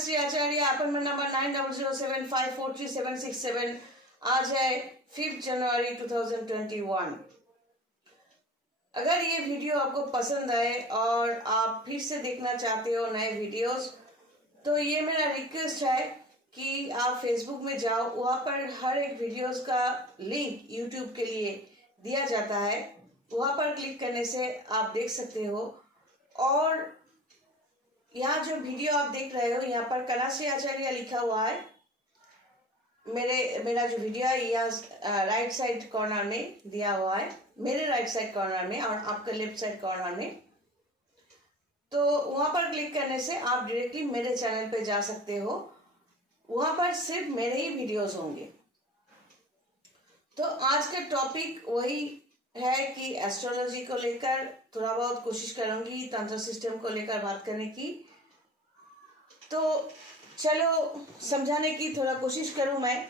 कनश्री आचार्य, appointment number 9007543767। आज है 5 जनवरी 2021। अगर ये वीडियो आपको पसंद आए और आप फिर से देखना चाहते हो नए वीडियोस, तो ये मेरा रिक्वेस्ट है कि आप फेसबुक में जाओ। वहाँ पर हर एक वीडियोस का लिंक यूट्यूब के लिए दिया जाता है। वहाँ पर क्लिक करने से आप देख सकते हो। और यहाँ जो वीडियो आप देख रहे हो, यहाँ पर कनश्री आचार्य लिखा हुआ है। मेरा जो वीडियो है यहाँ राइट साइड कॉर्नर में दिया हुआ है, मेरे राइट साइड कॉर्नर में और आपका लेफ्ट साइड कॉर्नर में। तो वहां पर क्लिक करने से आप डायरेक्टली मेरे चैनल पे जा सकते हो। वहां पर सिर्फ मेरे ही वीडियोस होंगे। तो आज का टॉपिक वही है कि एस्ट्रोलॉजी को लेकर थोड़ा बहुत कोशिश करूंगी, तंत्र सिस्टम को लेकर बात करने की। तो चलो समझाने की थोड़ा कोशिश करूं मैं।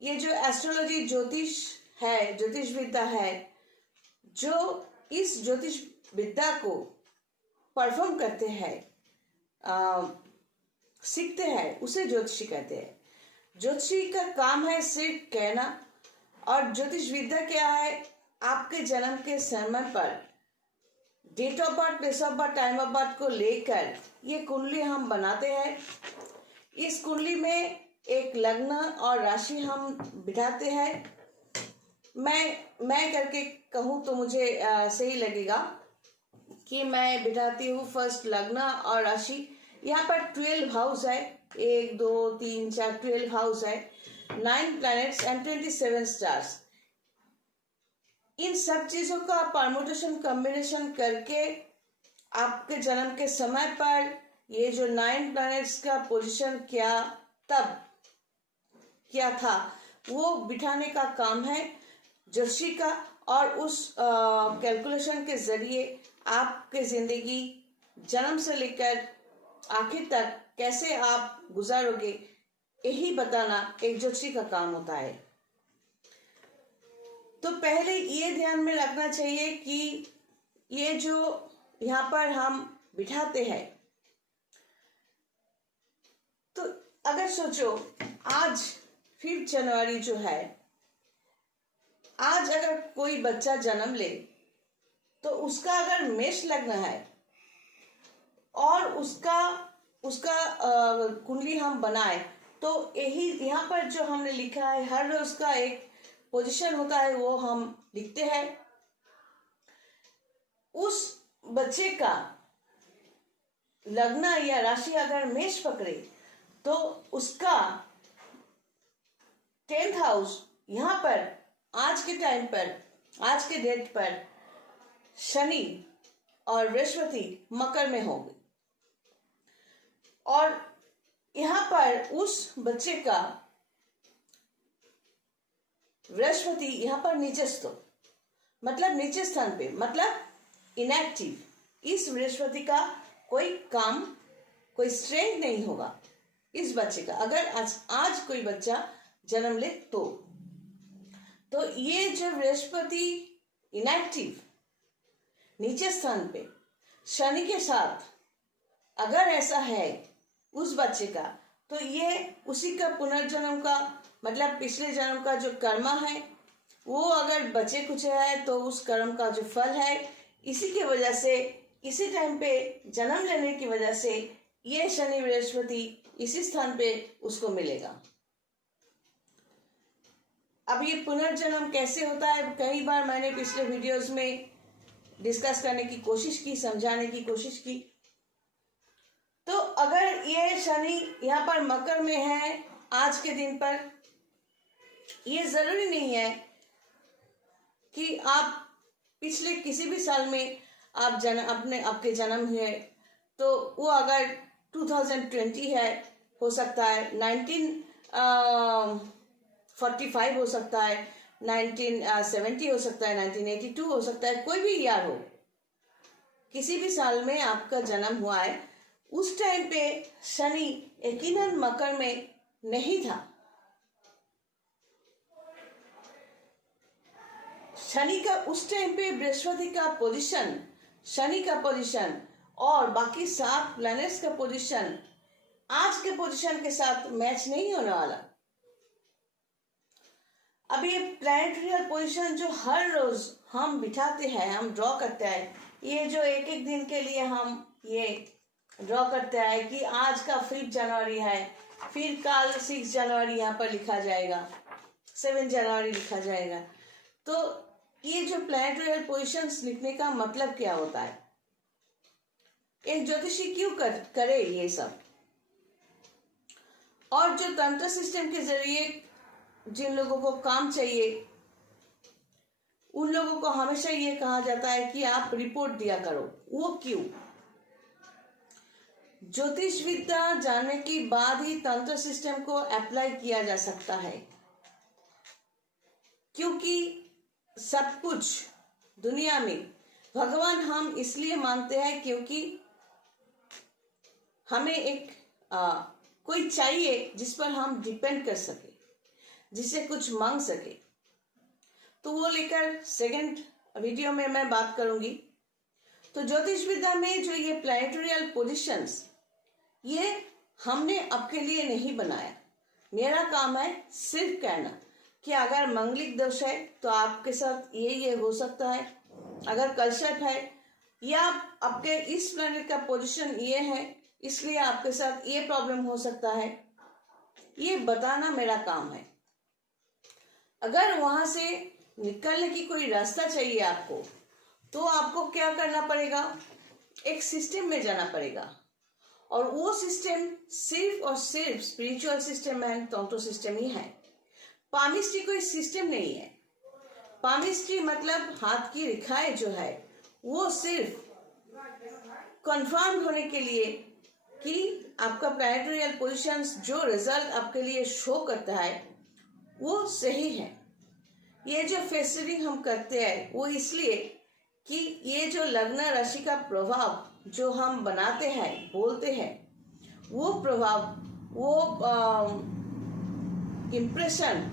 ये जो एस्ट्रोलॉजी ज्योतिष है, ज्योतिष विद्या है, जो इस ज्योतिष विद्या को परफॉर्म करते हैं, सीखते हैं, उसे ज्योतिषी कहते हैं। ज्योतिषी का काम है सिर्फ कहना। और ज्योतिष विद्या क्या है? आपके जन्म के समय पर date of birth, place of birth, time of birth को लेकर ये कुंडली हम बनाते हैं। इस कुंडली में एक लग्न और राशि हम बिठाते हैं। मैं करके कहूँ तो मुझे सही लगेगा कि मैं बिठाती हूँ फर्स्ट लग्न और राशि। यहाँ पर 12 हाउस है, 1 2 3 4 12 हाउस है, 9 प्लैनेट्स एंड 27 स्टार्स। इन सब चीजों का परमुटेशन कॉम्बिनेशन करके आपके जन्म के समय पर ये जो 9 प्लैनेट्स का पोजीशन तब क्या था, वो बिठाने का काम है ज्योतिषी का। और उस कैलकुलेशन के जरिए आपके जिंदगी जन्म से लेकर आखिर तक कैसे आप गुजारोगे, यही बताना एक ज्योतिषी का काम होता है। तो पहले ये ध्यान में रखना चाहिए कि ये जो यहाँ पर हम बिठाते हैं, तो अगर सोचो आज 5 जनवरी जो है, आज अगर कोई बच्चा जन्म ले तो उसका अगर मेष लग्न है और उसका कुंडली हम बनाए, तो यही यहाँ पर जो हमने लिखा है हर रोज का एक पोजीशन होता है, वो हम लिखते हैं। उस बच्चे का लग्न या राशि अगर मेष पकड़े तो उसका 10th हाउस यहाँ पर आज के टाइम पर, आज के डेट पर शनि और बृहस्पति मकर में होंगे। और यहाँ पर उस बच्चे का बृहस्पति यहाँ पर नीचस्थ, मतलब नीचे स्थान पे, मतलब इनएक्टिव। इस बृहस्पति का कोई काम, कोई स्ट्रेंथ नहीं होगा इस बच्चे का। अगर आज कोई बच्चा जन्म ले तो ये जो बृहस्पति इनएक्टिव नीचे स्थान पे शनि के साथ अगर ऐसा है उस बच्चे का, तो ये उसी का पुनर्जन्म का, मतलब पिछले जन्म का जो कर्मा है, वो अगर बचे कुछ है तो उस कर्म का जो फल है, इसी की वजह से, इसी टाइम पे जन्म लेने की वजह से ये शनि बृहस्पति इसी स्थान पे उसको मिलेगा। अब ये पुनर्जन्म कैसे होता है, कई बार मैंने पिछले वीडियोस में डिस्कस करने की कोशिश की, समझाने की कोशिश की। तो अगर ये शनि यहाँ पर मकर में है आज के दिन पर, ये जरूरी नहीं है कि आप पिछले किसी भी साल में आप आपके जन्म हुए, तो वो अगर 2020 है, हो सकता है 1945 हो सकता है, 1970 हो सकता है, 1982 हो सकता है, कोई भी ईयर हो, किसी भी साल में आपका जन्म हुआ है, उस टाइम पे शनि यकीनन मकर में नहीं था। शनि का उस टाइम पे बृहस्पति का पोजीशन, शनि का पोजीशन और बाकी 7 प्लैनेट्स का पोजीशन आज के पोजीशन के साथ मैच नहीं होने वाला। अब ये प्लैनेटरी पोजीशन जो हर रोज हम बिठाते हैं, हम ड्रॉ करते हैं, ये जो एक एक दिन के लिए हम ये ड्रॉ करते हैं कि आज का 5 जनवरी है, फिर कल 6 जनवरी यहाँ पर लिखा जाएगा, 7 जनवरी लिखा जाएगा। तो ये जो प्लैनेटरी पोजीशंस लिखने का मतलब क्या होता है? एक ज्योतिषी क्यों करे ये सब? और जो तंत्र सिस्टम के जरिए जिन लोगों को काम चाहिए उन लोगों को हमेशा ये कहा जाता है कि आप रिपोर्ट दिया करो। वो क्यों? ज्योतिष विद्या जानने के बाद ही तंत्र सिस्टम को अप्लाई किया जा सकता है, क्योंकि सब कुछ दुनिया में भगवान हम इसलिए मानते हैं क्योंकि हमें एक कोई चाहिए जिस पर हम डिपेंड कर सके, जिसे कुछ मांग सके। तो वो लेकर सेकंड वीडियो में मैं बात करूंगी। तो ज्योतिष विद्या में जो ये प्लैनेटोरियल पोजीशंस, ये हमने आपके लिए नहीं बनाया। मेरा काम है सिर्फ कहना कि अगर मंगलिक दोष है तो आपके साथ ये हो सकता है, अगर कलशप है या आपके इस प्लैनेट का पोजीशन ये है इसलिए आपके साथ ये प्रॉब्लम हो सकता है, ये बताना मेरा काम है। अगर वहां से निकलने की कोई रास्ता चाहिए आपको, तो आपको क्या करना पड़ेगा? एक सिस्टम में जाना पड़ेगा, और वो सिस्टम सिर्फ और सिर्फ स्पिरिचुअल सिस्टम एंड तंत्र सिस्टम ही है। पामिस्ट्री कोई सिस्टम नहीं है। पामिस्ट्री मतलब हाथ की रेखाएं जो है वो सिर्फ कंफर्म होने के लिए कि आपका प्लैनेटोरियल पोजीशंस जो रिजल्ट आपके लिए शो करता है वो सही है। ये जो फेस रीडिंग हम करते हैं वो इसलिए कि ये जो लग्न राशि का प्रभाव जो हम बनाते हैं, बोलते हैं, वो प्रभाव, वो इम्प्रेशन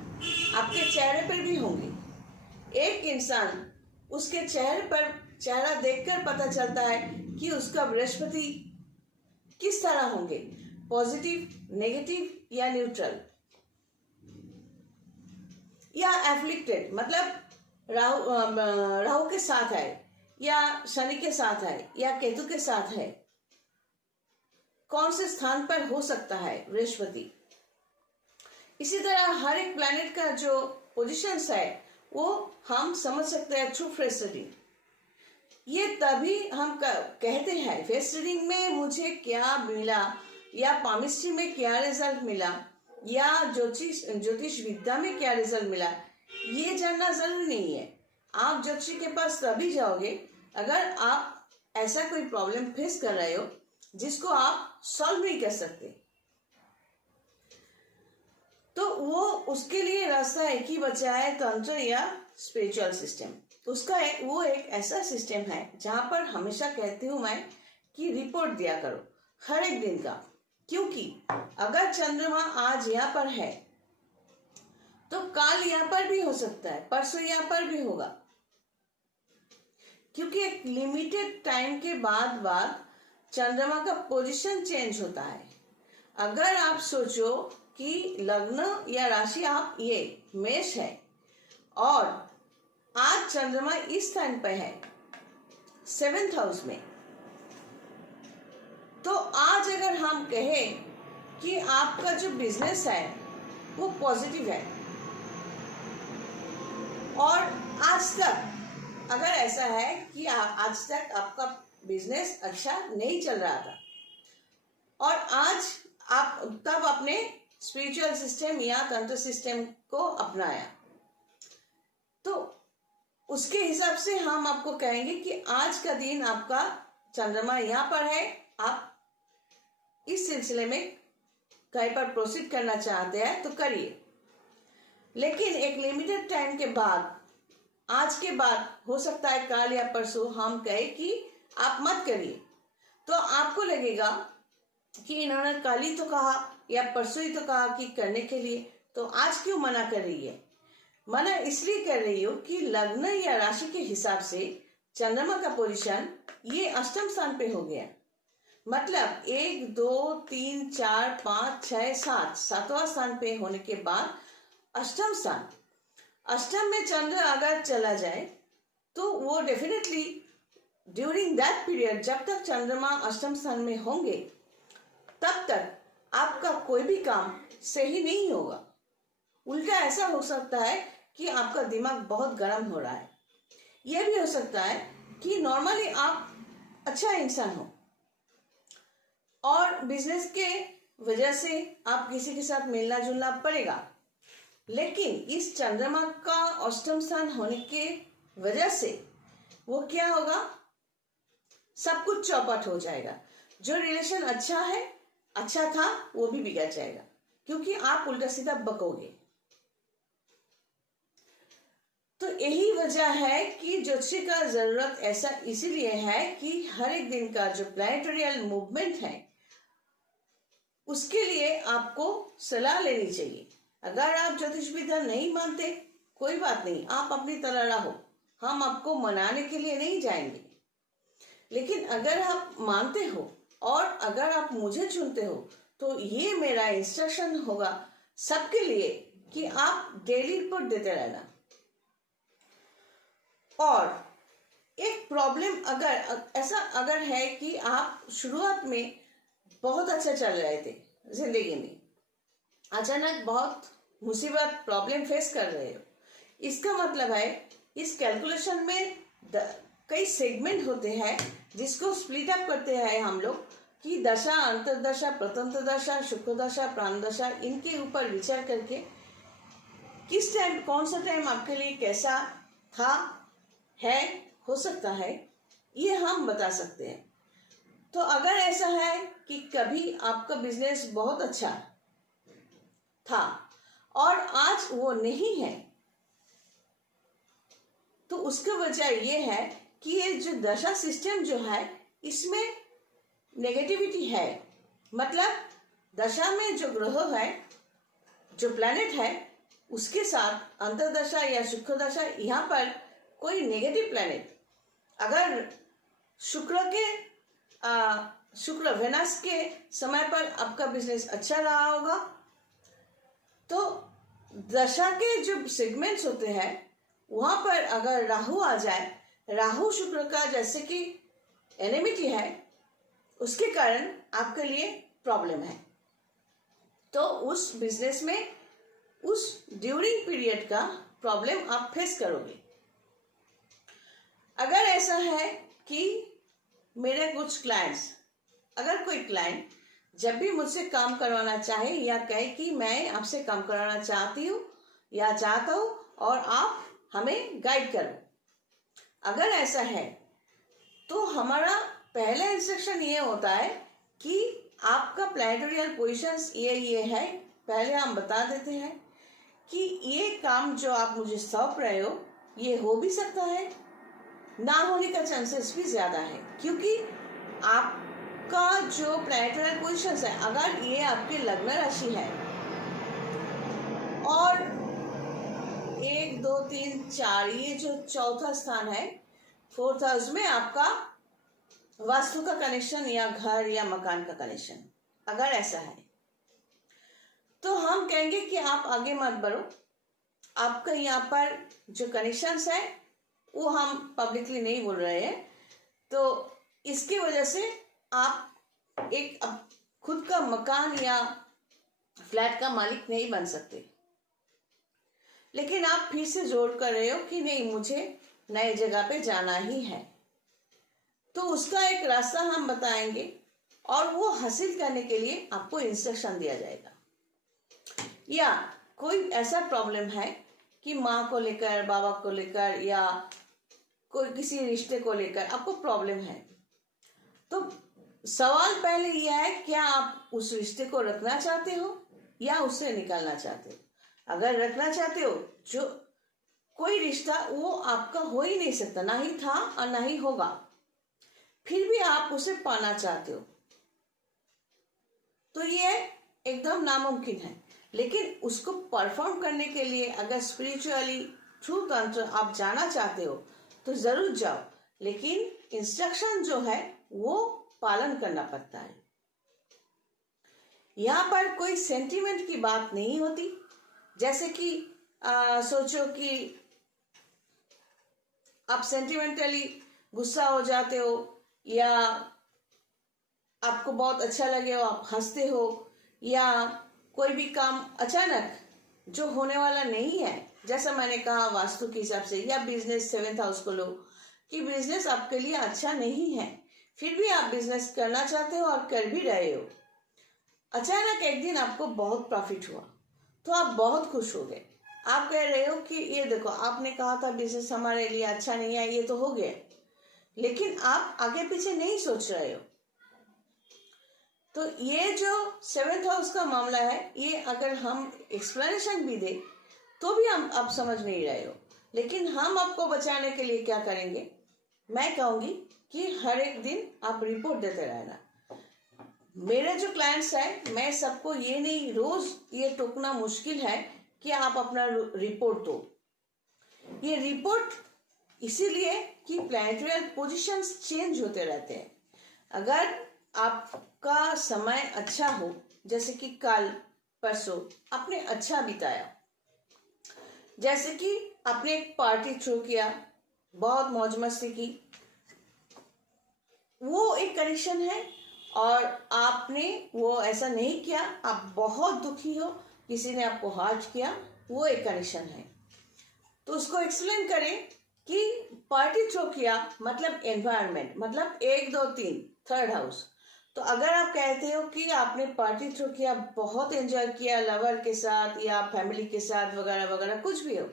आपके चेहरे पर भी होंगे। एक इंसान, उसके चेहरे पर चेहरा देखकर पता चलता है कि उसका बृहस्पति किस तरह होंगे, पॉजिटिव, नेगेटिव या न्यूट्रल या एफ्लिक्टेड, मतलब राहु के साथ है या शनि के साथ है या केतु के साथ है, कौन से स्थान पर हो सकता है बृहस्पति। इसी तरह हर एक प्लैनेट का जो पोजीशंस है वो हम समझ सकते हैं थ्रू फेस रीडिंग। ये तभी हम कहते हैं फेस रीडिंग में मुझे क्या मिला या पामिस्ट्री में क्या रिजल्ट मिला या ज्योतिष विद्या में क्या रिजल्ट मिला, ये जानना जरूरी नहीं है। आप ज्योतिषी के पास तभी जाओगे अगर आप ऐसा कोई प्रॉब्लम फेस कर रहे हो जिसको आप सॉल्व नहीं कर सकते। तो वो उसके लिए रास्ता एक ही बचा है, तंत्र या स्पिरिचुअल सिस्टम। उसका वो एक ऐसा सिस्टम है जहां पर हमेशा कहती हूं मैं कि रिपोर्ट दिया करो हर एक दिन का, क्योंकि अगर चंद्रमा आज यहाँ पर है तो कल यहाँ पर भी हो सकता है, परसों यहाँ पर भी होगा, क्योंकि एक लिमिटेड टाइम के बाद चंद्रमा का पोजीशन चेंज होता है। अगर आप सोचो कि लग्न या राशि आप ये मेष है और आज चंद्रमा इस स्थान पर है 7th हाउस में, तो आज अगर हम कहें कि आपका जो बिजनेस है वो पॉजिटिव है और आज तक अगर ऐसा है कि आज तक आपका बिजनेस अच्छा नहीं चल रहा था और आज आप तब अपने स्पिरिचुअल सिस्टम या तंत्र सिस्टम को अपनाया, तो उसके हिसाब से हम आपको कहेंगे कि आज का दिन आपका चंद्रमा यहाँ पर है, आप इस सिलसिले में कहीं पर प्रोसीड करना चाहते हैं तो करिए। लेकिन एक लिमिटेड टाइम के बाद, आज के बाद हो सकता है कल या परसों हम कहे कि आप मत करिए, तो आपको लगेगा कि इन्होंने कल ही तो कहा या परसों ही तो कहा कि करने के लिए, तो आज क्यों मना कर रही है। मना इसलिए कर रही हो कि लग्न या राशि के हिसाब से चंद्रमा का पोजीशन ये अष्टम स्थान पे हो गया। मतलब 1 2 3 4 5 6 7 सातवां स्थान पे होने के बाद अष्टम स्थान, अष्टम में चंद्र अगर चला जाए तो वो डेफिनेटली ड्यूरिंग दैट पीरियड, जब तक चंद्रमा अष्टम स्थान में होंगे तब तक आपका कोई भी काम सही नहीं होगा। उल्टा ऐसा हो सकता है कि आपका दिमाग बहुत गर्म हो रहा है। यह भी हो सकता है कि नॉर्मली आप अच्छा इंसान हो और बिजनेस के वजह से आप किसी के साथ मिलना जुलना पड़ेगा, लेकिन इस चंद्रमा का अष्टम स्थान होने के वजह से वो क्या होगा, सब कुछ चौपट हो जाएगा। जो रिलेशन अच्छा था वो भी बिगड़ जाएगा, क्योंकि आप उल्टा सीधा बकोगे। तो यही वजह है कि ज्योतिषी का जरूरत ऐसा इसीलिए है कि हर एक दिन का जो प्लैनेटोरियल मूवमेंट है उसके लिए आपको सलाह लेनी चाहिए। अगर आप ज्योतिष विद्या नहीं मानते, कोई बात नहीं, आप अपनी तरह रहो, हम आपको मनाने के लिए नहीं जाएंगे। लेकिन अगर आप मानते हो और अगर आप मुझे चुनते हो तो ये मेरा इंस्ट्रक्शन होगा सबके लिए कि आप डेली रिपोर्ट देते रहना। और एक प्रॉब्लम अगर है कि आप शुरुआत में बहुत अच्छा चल रहे थे जिंदगी में, अचानक बहुत मुसीबत प्रॉब्लम फेस कर रहे हो, इसका मतलब है इस कैलकुलेशन में कई सेगमेंट होते हैं जिसको स्प्लिट अप करते हैं हम लोग कि दशा, अंतर्दशा, प्रतंत्र दशा, शुक्र दशा, प्राण दशा, इनके ऊपर विचार करके किस टाइम, कौन सा टाइम आपके लिए कैसा था, है, हो सकता है, ये हम बता सकते हैं। तो अगर ऐसा है कि कभी आपका बिजनेस बहुत अच्छा था और आज वो नहीं है, तो उसकी वजह ये है कि ये जो दशा सिस्टम जो है इसमें नेगेटिविटी है। मतलब दशा में जो ग्रह है, जो प्लैनेट है, उसके साथ अंतर्दशा या शुक्र दशा, यहाँ पर कोई नेगेटिव प्लैनेट, अगर शुक्र वेनस के समय पर आपका बिजनेस अच्छा रहा होगा, तो दशा के जो सेगमेंट्स होते हैं वहां पर अगर राहु आ जाए, राहु शुक्र का जैसे कि एनिमिटी है, उसके कारण आपके लिए प्रॉब्लम है। तो उस बिजनेस में उस ड्यूरिंग पीरियड का प्रॉब्लम आप फेस करोगे। अगर ऐसा है कि मेरे कुछ क्लाइंट्स, अगर कोई क्लाइंट जब भी मुझसे काम करवाना चाहे या कहे कि मैं आपसे काम करवाना चाहती हूँ या चाहता हूँ और आप हमें गाइड करो, अगर ऐसा है तो हमारा पहला इंस्ट्रक्शन ये होता है कि आपका प्लैनेटोरियल पोजीशंस ये है, पहले हम बता देते हैं कि ये काम जो आप मुझे सौंप रहे हो ये हो भी सकता है, ना होने का चांसेस भी ज्यादा है, क्योंकि आपका जो प्लैनेटोरियल पोजीशंस है, अगर ये आपके लग्न राशि है और 1 2 3 4 ये जो चौथा स्थान है, 4th हाउस में आपका वास्तु का कनेक्शन या घर या मकान का कनेक्शन अगर ऐसा है, तो हम कहेंगे कि आप आगे मत बढ़ो। आपका यहाँ पर जो कनेक्शंस है वो हम पब्लिकली नहीं बोल रहे हैं, तो इसकी वजह से आप एक खुद का मकान या फ्लैट का मालिक नहीं बन सकते। लेकिन आप फिर से जोर कर रहे हो कि नहीं, मुझे नई जगह पे जाना ही है, तो उसका एक रास्ता हम बताएंगे और वो हासिल करने के लिए आपको इंस्ट्रक्शन दिया जाएगा। या कोई ऐसा प्रॉब्लम है कि माँ को लेकर, बाबा को लेकर या कोई किसी रिश्ते को लेकर आपको प्रॉब्लम है, तो सवाल पहले यह है, क्या आप उस रिश्ते को रखना चाहते हो या उससे निकालना चाहते हो? अगर रखना चाहते हो, जो कोई रिश्ता वो आपका हो ही नहीं सकता, ना ही था और ना ही होगा, फिर भी आप उसे पाना चाहते हो, तो ये एकदम नामुमकिन है। लेकिन उसको परफॉर्म करने के लिए अगर स्पिरिचुअली थ्रू तंत्र आप जाना चाहते हो तो जरूर जाओ। लेकिन इंस्ट्रक्शन जो है वो पालन करना पड़ता है। यहाँ पर कोई सेंटिमेंट की बात नहीं होती, जैसे कि सोचो कि आप सेंटिमेंटली गुस्सा हो जाते हो या आपको बहुत अच्छा लगे हो, आप हंसते हो, या कोई भी काम अचानक जो होने वाला नहीं है, जैसा मैंने कहा वास्तु के हिसाब से, या बिजनेस 7th हाउस को लो कि बिजनेस आपके लिए अच्छा नहीं है, फिर भी आप बिजनेस करना चाहते हो और कर भी रहे हो। अचानक एक दिन आपको बहुत प्रॉफिट हुआ तो आप बहुत खुश हो गए। आप कह रहे हो कि ये देखो, आपने कहा था बिजनेस हमारे लिए अच्छा नहीं है, ये तो हो गया, लेकिन आप आगे पीछे नहीं सोच रहे हो। तो ये जो 7th हाउस का मामला है, ये अगर हम एक्सप्लेनेशन भी दे तो भी हम आप समझ नहीं रहे हो। लेकिन हम आपको बचाने के लिए क्या करेंगे, मैं कहूंगी कि हर एक दिन आप रिपोर्ट देते रहना। मेरे जो क्लाइंट्स हैं, मैं सबको ये नहीं, रोज ये टोकना मुश्किल है कि आप अपना रिपोर्ट दो। ये रिपोर्ट इसीलिए कि प्लैनेटरी पोजीशंस चेंज होते रहते हैं। अगर आपका समय अच्छा हो, जैसे कि कल परसों आपने अच्छा बिताया, जैसे कि आपने एक पार्टी थ्रो किया, बहुत मौज मस्ती की, वो एक कंडीशन है। और आपने वो ऐसा नहीं किया, आप बहुत दुखी हो, किसी ने आपको हर्ट किया, वो एक कंडीशन है। तो उसको एक्सप्लेन करें कि पार्टी थ्रो किया मतलब एनवायरनमेंट, मतलब 1 2 3 3rd हाउस। तो अगर आप कहते हो कि आपने पार्टी थ्रो किया, बहुत एंजॉय किया लवर के साथ या फैमिली के साथ वगैरह वगैरह कुछ भी हो,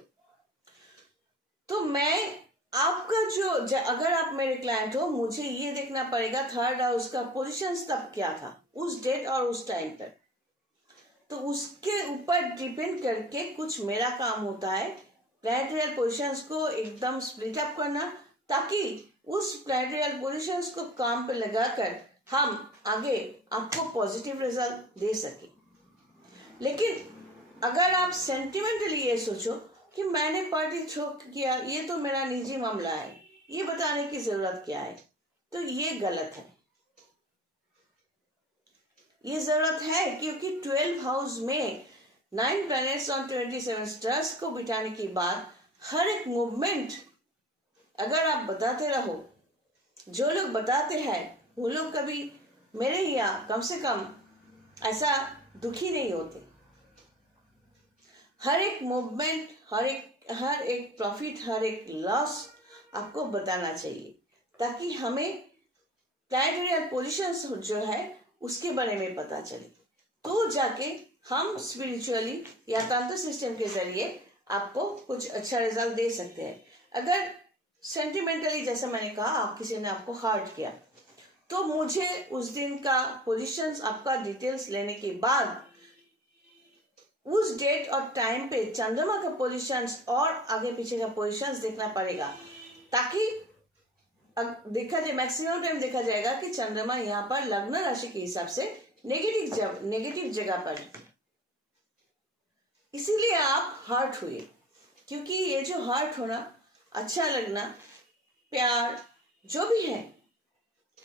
तो मैं आपका जो अगर आप मेरे क्लाइंट हो, मुझे ये देखना पड़ेगा 3rd हाउस का पोजीशन तब क्या था उस डेट और उस टाइम पर। तो उसके ऊपर डिपेंड करके कुछ मेरा काम होता है प्लैनेटरी पोजीशंस को एकदम स्प्लिट अप करना, ताकि उस प्लैनेटरी पोजीशंस को काम पे लगाकर हम आगे आपको पॉजिटिव रिजल्ट दे सके। लेकिन अगर आप सेंटिमेंटली ये सोचो कि मैंने पार्टी थ्रो किया, ये तो मेरा निजी मामला है, ये बताने की जरूरत क्या है, तो ये गलत है। ये जरूरत है क्योंकि 12 हाउस में 9 प्लैनेट्स और 27 स्टार्स को बिठाने के बाद हर एक मूवमेंट अगर आप बताते रहो, जो लोग बताते हैं वो लोग कभी मेरे यहाँ कम से कम ऐसा दुखी नहीं होते। हर एक मूवमेंट, हर एक प्रॉफिट, हर एक लॉस आपको बताना चाहिए, ताकि हमें प्लैनेटरी पोजीशंस जो है उसके बारे में पता चले, तो जाके हम स्पिरिचुअली या तंत्र सिस्टम के जरिए आपको कुछ अच्छा रिजल्ट दे सकते हैं। अगर सेंटिमेंटली, जैसे मैंने कहा, आप किसी ने आपको हर्ट किया, तो मुझे उस दिन का पोजीशंस, आपका डिटेल्स लेने के बाद उस डेट और टाइम पे चंद्रमा का पोजीशंस और आगे पीछे का पोजीशंस देखना पड़ेगा, ताकि देखा जाए, मैक्सिमम टाइम देखा जाएगा कि चंद्रमा यहाँ पर लग्न राशि के हिसाब से नेगेटिव जगह पर, इसीलिए आप हर्ट हुए। क्योंकि ये जो हर्ट होना, अच्छा लगना, प्यार जो भी है,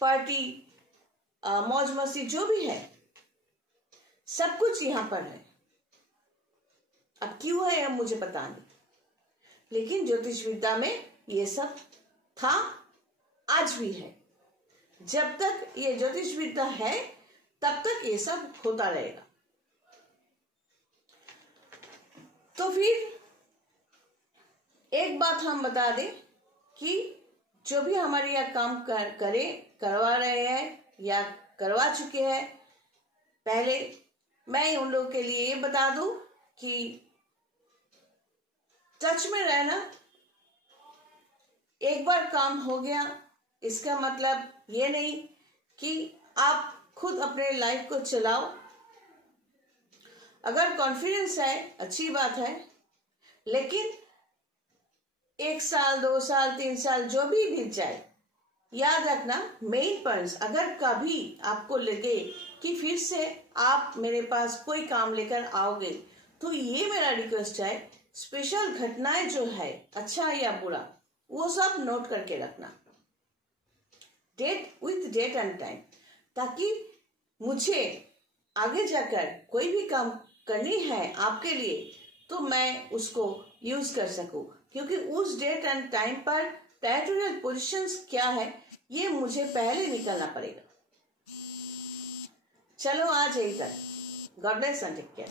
पार्टी, मौज मस्ती जो भी है, सब कुछ यहाँ पर है। अब क्यों है अब मुझे पता नहीं, लेकिन ज्योतिष विद्या में ये सब था, आज भी है। जब तक ये ज्योतिष विद्या है तब तक ये सब होता रहेगा। तो फिर एक बात हम बता दें कि जो भी हमारे यहाँ काम करवा रहे हैं या करवा चुके हैं, पहले मैं उन लोगों के लिए ये बता दूं कि टच में रहना। एक बार काम हो गया इसका मतलब ये नहीं कि आप खुद अपने लाइफ को चलाओ। अगर कॉन्फिडेंस है अच्छी बात है, लेकिन 1 साल 2 साल 3 साल जो भी बीत जाए, याद रखना मेन पॉइंट्स। अगर कभी आपको लगे कि फिर से आप मेरे पास कोई काम लेकर आओगे, तो ये मेरा रिक्वेस्ट है, स्पेशल घटनाएं जो है, अच्छा या बुरा, वो सब नोट करके रखना। डेट एंड टाइम, ताकि मुझे आगे जाकर कोई भी काम करनी है आपके लिए तो मैं उसको यूज कर सकूं, क्योंकि उस डेट एंड टाइम पर टेरिटोरियल पोजीशंस क्या है ये मुझे पहले निकलना पड़ेगा। चलो आज यही तक। God bless and take care.